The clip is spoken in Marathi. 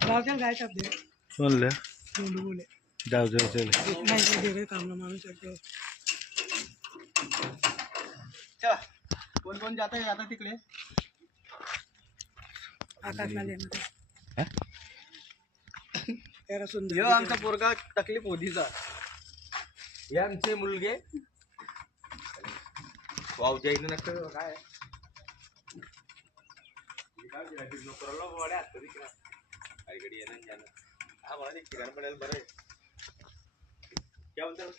गावच्या काय शब्द म्हणलं बोले जाऊ जाऊ चल नाही दे रे काम माणूस चला कोण कोण जाता आता तिकडे आकाशला देणार त्याला सुंदर ह्यो आमचा पोरगा तकलीफ होतीचा हे आमचे मुलगे वाव जाईन नका काय हा मला ठिकाण पडेल बरं काय म्हणतात